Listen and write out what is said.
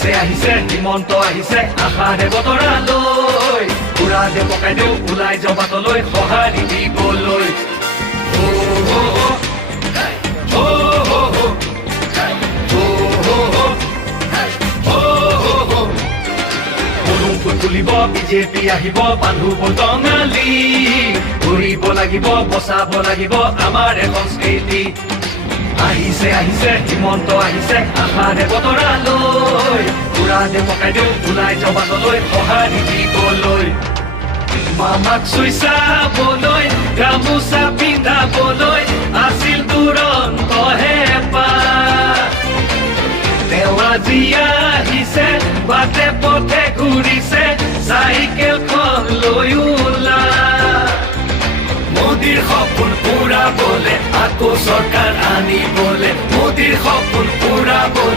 আহিছে আহিছে হিমন্ত আহিছে আশাৰে বতৰালৈ উৰা দে পকাই দেও ওলাই যাওঁ বাটলৈ সঁহাৰি দিবলৈ তুলিব বিজেপি আহিব বান্ধু বঙালী ঘূৰিব লাগিব বচাব লাগিব আমাৰ সংস্কৃতি আহিছে আহিছে হিমন্ত আহিছে আশাৰে বতৰালৈ উৰা দে পকাই দেও ওলাই যাওঁ বাটলৈ সঁহাৰি দিবলৈ মামাক চুই চাবলৈ গামোচা পিন্ধাবলৈ আছিল দুৰন্ত হেঁপাহ তেওঁ আজি আহিছে বাটে পথে ঘূৰিছে চাইকেলখন লৈ ওলা মোদীৰ সপোন পুৰাবলে আকৌ চৰকাৰ আনিবলে মোদীৰ সপোন পুৰাবলে